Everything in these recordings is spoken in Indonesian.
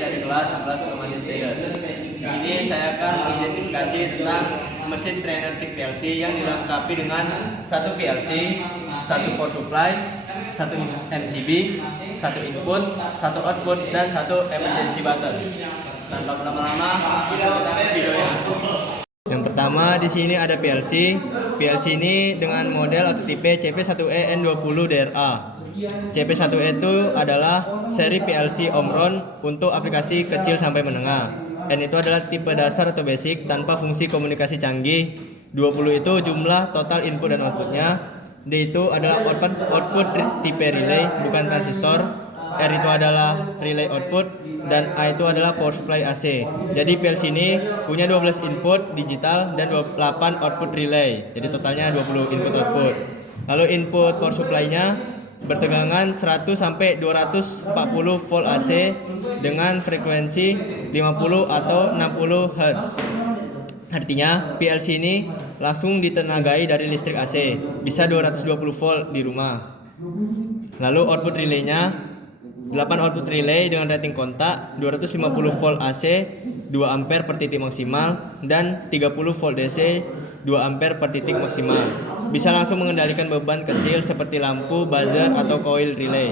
dari kelas 11 otomatis trader. Di sini saya akan mengidentifikasi tentang mesin trainer TIC PLC yang dilengkapi dengan satu PLC, satu power supply, satu MCB, satu input, satu output, dan satu emergency button. Tanpa berlama-lama, langsung kita ke videonya. Yang pertama di sini ada PLC. PLC ini dengan model atau tipe CP1EN20DRA. CP1E itu adalah seri PLC Omron untuk aplikasi kecil sampai menengah. N itu adalah tipe dasar atau basic tanpa fungsi komunikasi canggih. 20 itu jumlah total input dan outputnya. D itu adalah output tipe relay bukan transistor. R itu adalah relay output dan A itu adalah power supply AC. Jadi PLC ini punya 12 input digital dan 8 output relay. Jadi totalnya 20 input output. Lalu input power supply-nya bertegangan 100 sampai 240 volt AC dengan frekuensi 50 atau 60 Hz. Artinya PLC ini langsung ditenagai dari listrik AC, bisa 220 volt di rumah. Lalu output relay-nya 8 output relay dengan rating kontak 250 volt AC 2 ampere per titik maksimal dan 30 volt DC 2 ampere per titik maksimal. Bisa langsung mengendalikan beban kecil seperti lampu, buzzer atau coil relay.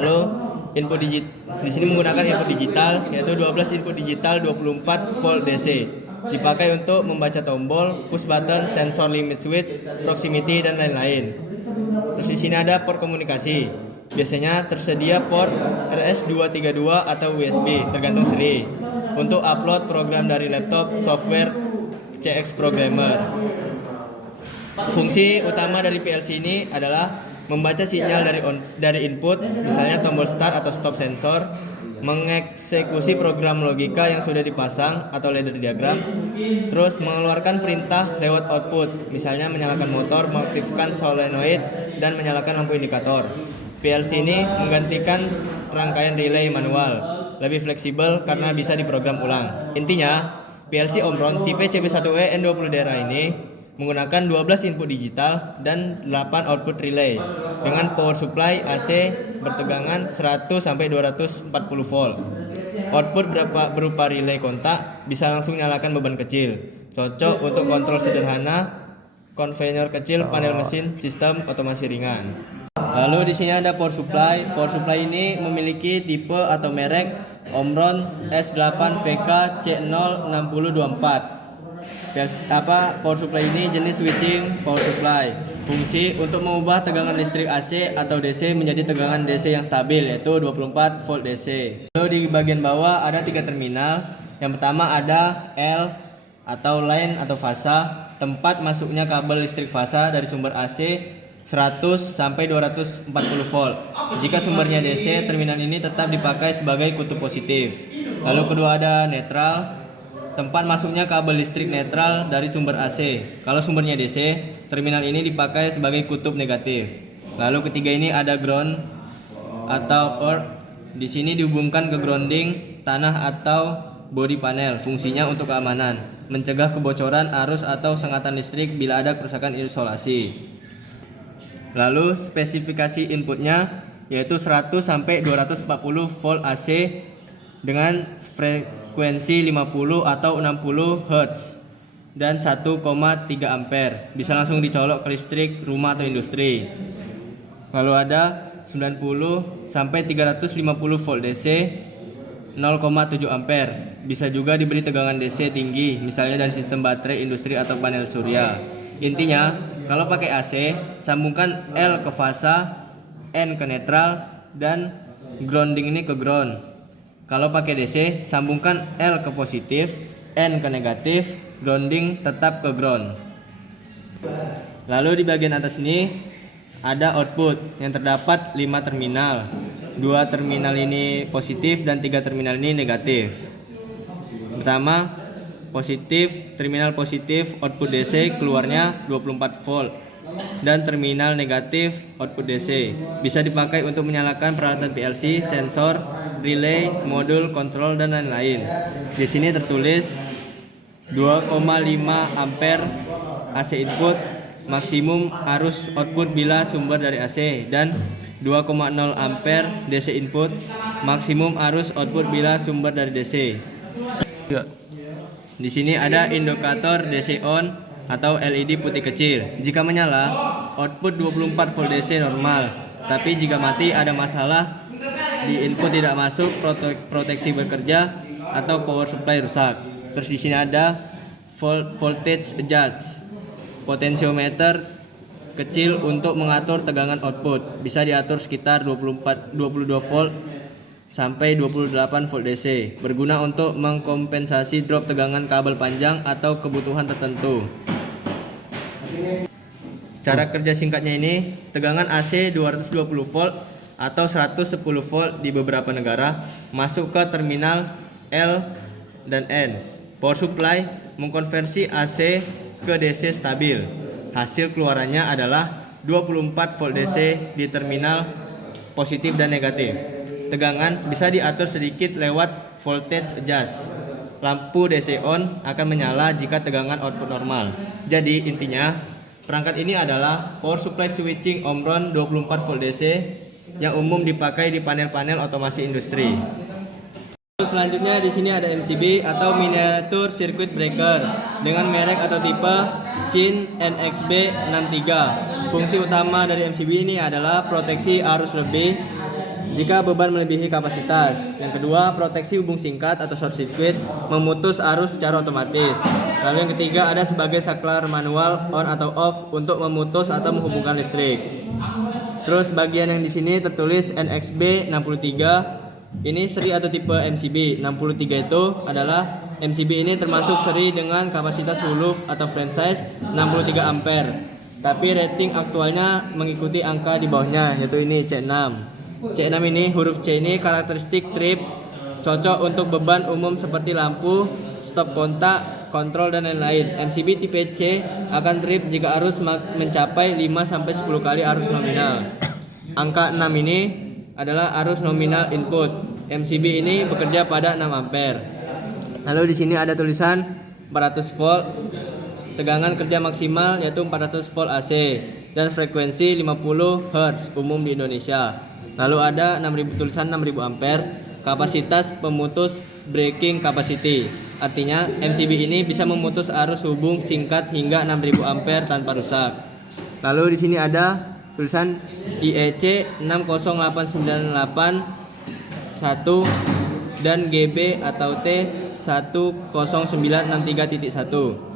Lalu input di sini menggunakan input digital yaitu 12 input digital 24 volt DC. Dipakai untuk membaca tombol, push button, sensor limit switch, proximity dan lain-lain. Terus di sini ada port komunikasi. Biasanya tersedia port RS232 atau USB tergantung seri untuk upload program dari laptop, software CX Programmer. Fungsi utama dari PLC ini adalah membaca sinyal dari input, misalnya tombol start atau stop sensor, mengeksekusi program logika yang sudah dipasang atau ladder diagram, terus mengeluarkan perintah lewat output, misalnya menyalakan motor, mengaktifkan solenoid, dan menyalakan lampu indikator. PLC ini menggantikan rangkaian relay manual, lebih fleksibel karena bisa diprogram ulang. Intinya, PLC Omron tipe CP1EN20DRA ini menggunakan 12 input digital dan 8 output relay dengan power supply AC bertegangan 100 sampai 240 volt. Output berupa relay kontak bisa langsung nyalakan beban kecil. Cocok untuk kontrol sederhana, konveyor kecil, panel mesin, sistem otomasi ringan. Lalu di sini ada power supply. Power supply ini memiliki tipe atau merek Omron S8VK C06024. Power supply ini jenis switching power supply. Fungsi untuk mengubah tegangan listrik AC atau DC menjadi tegangan DC yang stabil yaitu 24 volt DC. Lalu di bagian bawah ada 3 terminal. Yang pertama ada L atau line atau fasa, tempat masuknya kabel listrik fasa dari sumber AC 100 sampai 240 volt. Jika sumbernya DC, terminal ini tetap dipakai sebagai kutub positif. Lalu kedua ada netral, tempat masuknya kabel listrik netral dari sumber AC. Kalau sumbernya DC, terminal ini dipakai sebagai kutub negatif. Lalu ketiga ini ada ground atau port. Di sini dihubungkan ke grounding, tanah atau body panel. Fungsinya untuk keamanan, mencegah kebocoran arus atau sengatan listrik bila ada kerusakan isolasi. Lalu spesifikasi inputnya yaitu 100 sampai 240 volt AC dengan frekuensi 50 atau 60 Hz dan 1,3 ampere. Bisa langsung dicolok ke listrik rumah atau industri. Lalu ada 90 sampai 350 volt DC 0,7 ampere. Bisa juga diberi tegangan DC tinggi, misalnya dari sistem baterai industri atau panel surya. Intinya, kalau pakai AC, sambungkan L ke fasa, N ke netral, dan grounding ini ke ground. Kalau pakai DC, sambungkan L ke positif, N ke negatif, grounding tetap ke ground. Lalu di bagian atas ini ada output yang terdapat 5 terminal. 2 terminal ini positif dan 3 terminal ini negatif. Pertama, positif, terminal positif output DC keluarnya 24 volt dan terminal negatif output DC. Bisa dipakai untuk menyalakan peralatan PLC, sensor, relay, modul, kontrol dan lain-lain. Di sini tertulis 2,5 ampere AC input, maksimum arus output bila sumber dari AC, dan 2,0 ampere DC input, maksimum arus output bila sumber dari DC. Di sini ada indikator DC on atau LED putih kecil. Jika menyala, output 24 volt DC normal. Tapi jika mati ada masalah di input tidak masuk, proteksi bekerja atau power supply rusak. Terus di sini ada voltage adjust, potensiometer kecil untuk mengatur tegangan output. Bisa diatur sekitar 22 volt sampai 28 volt DC. Berguna untuk mengkompensasi drop tegangan kabel panjang atau kebutuhan tertentu. Cara kerja singkatnya ini, tegangan AC 220 volt atau 110 volt di beberapa negara masuk ke terminal L dan N. Power supply mengkonversi AC ke DC stabil. Hasil keluarannya adalah 24 volt DC di terminal positif dan negatif. Tegangan bisa diatur sedikit lewat voltage adjust. Lampu DC on akan menyala jika tegangan output normal. Jadi intinya, perangkat ini adalah power supply switching Omron 24 volt DC yang umum dipakai di panel-panel otomasi industri. Selanjutnya di sini ada MCB atau miniature circuit breaker dengan merek atau tipe CHIN NXB 63. Fungsi utama dari MCB ini adalah proteksi arus lebih jika beban melebihi kapasitas. Yang kedua, proteksi hubung singkat atau short circuit, memutus arus secara otomatis. Lalu yang ketiga ada sebagai saklar manual on atau off untuk memutus atau menghubungkan listrik. Terus bagian yang di sini tertulis NXB 63. Ini seri atau tipe MCB. 63 itu adalah MCB ini termasuk seri dengan kapasitas full loop atau franchise 63 ampere. Tapi rating aktualnya mengikuti angka di bawahnya, yaitu ini C6. C6 ini, huruf C ini karakteristik trip, cocok untuk beban umum seperti lampu, stop kontak, kontrol dan lain-lain. MCB tipe C akan trip jika arus mencapai 5-10 kali arus nominal. Angka 6 ini adalah arus nominal input. MCB ini bekerja pada 6 ampere. Lalu di sini ada tulisan 400 volt. Tegangan kerja maksimal yaitu 400 volt AC dan frekuensi 50 Hz umum di Indonesia. Lalu ada 6000 tulisan 6000 ampere, kapasitas pemutus breaking capacity. Artinya MCB ini bisa memutus arus hubung singkat hingga 6000 ampere tanpa rusak. Lalu di sini ada tulisan IEC 609981 dan GB atau T 10963.1.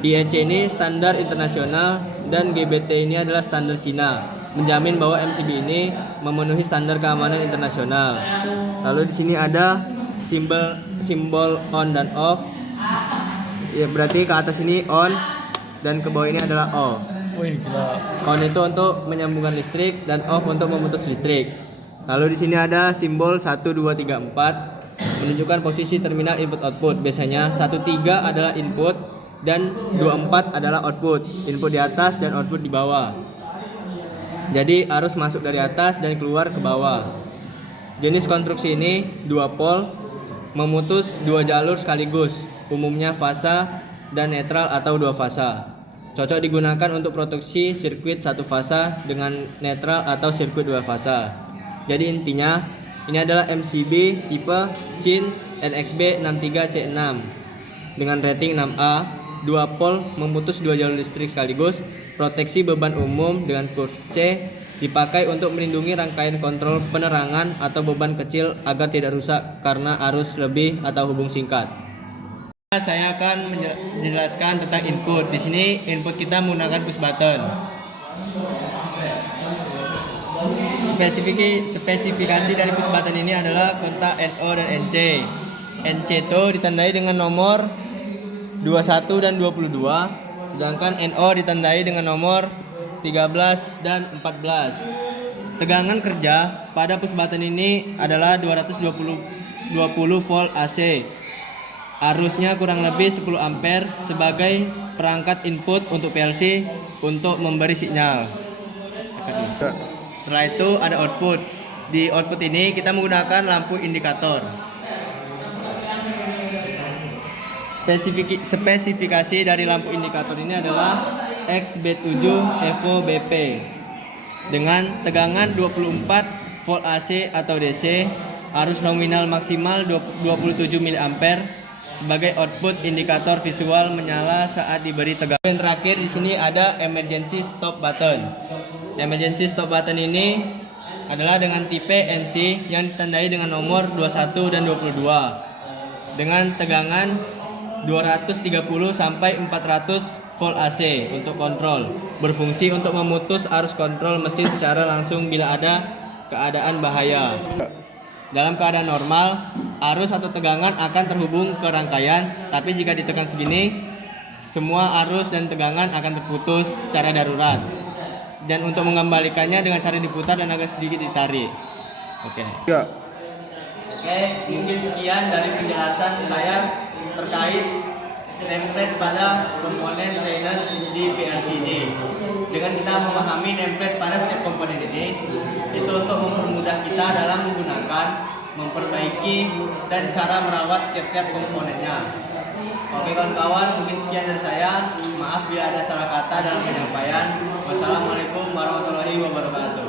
IEC ini standar internasional dan GBT ini adalah standar Cina, menjamin bahwa MCB ini memenuhi standar keamanan internasional. Lalu di sini ada simbol on dan off. Ya, berarti ke atas ini on dan ke bawah ini adalah off. On itu untuk menyambungkan listrik dan off untuk memutus listrik. Lalu di sini ada simbol 1 2 3 4 menunjukkan posisi terminal input output. Biasanya 1 3 adalah input dan 24 adalah output. Input di atas dan output di bawah. Jadi arus masuk dari atas dan keluar ke bawah. Jenis konstruksi ini 2 pol, memutus 2 jalur sekaligus, umumnya fasa dan netral atau 2 fasa. Cocok digunakan untuk produksi sirkuit 1 fasa dengan netral atau sirkuit 2 fasa. Jadi intinya ini adalah MCB tipe CHIN NXB 63C6 dengan rating 6A. 2 pol memutus 2 jalur listrik sekaligus, proteksi beban umum dengan kurve C, dipakai untuk melindungi rangkaian kontrol penerangan atau beban kecil agar tidak rusak karena arus lebih atau hubung singkat. Saya akan menjelaskan tentang input. Di sini input kita menggunakan push button. Spesifikasi dari push button ini adalah kontak NO dan NC. NC itu ditandai dengan nomor 21 dan 22, sedangkan NO ditandai dengan nomor 13 dan 14. Tegangan kerja pada push button ini adalah 220 volt AC. Arusnya kurang lebih 10 ampere sebagai perangkat input untuk PLC untuk memberi sinyal. Setelah itu ada output. Di output ini kita menggunakan lampu indikator. Spesifikasi dari lampu indikator ini adalah XB7 Evo BP dengan tegangan 24 volt AC atau DC arus nominal maksimal 27 mA sebagai output indikator visual menyala saat diberi tegangan. Yang terakhir di sini ada emergency stop button. Emergency stop button ini adalah dengan tipe NC yang ditandai dengan nomor 21 dan 22 dengan tegangan 230 sampai 400 volt AC untuk kontrol. Berfungsi untuk memutus arus kontrol mesin secara langsung bila ada keadaan bahaya. Dalam keadaan normal, arus atau tegangan akan terhubung ke rangkaian, tapi jika ditekan segini, semua arus dan tegangan akan terputus secara darurat. Dan untuk mengembalikannya dengan cara diputar dan agak sedikit ditarik. Oke, mungkin sekian dari penjelasan saya terkait template pada komponen trainer di PLC ini. Dengan kita memahami template pada setiap komponen ini, itu untuk mempermudah kita dalam menggunakan, memperbaiki, dan cara merawat tiap-tiap komponennya. Oke kawan-kawan, mungkin sekian dari saya. Maaf bila ada salah kata dalam penyampaian. Wassalamualaikum warahmatullahi wabarakatuh.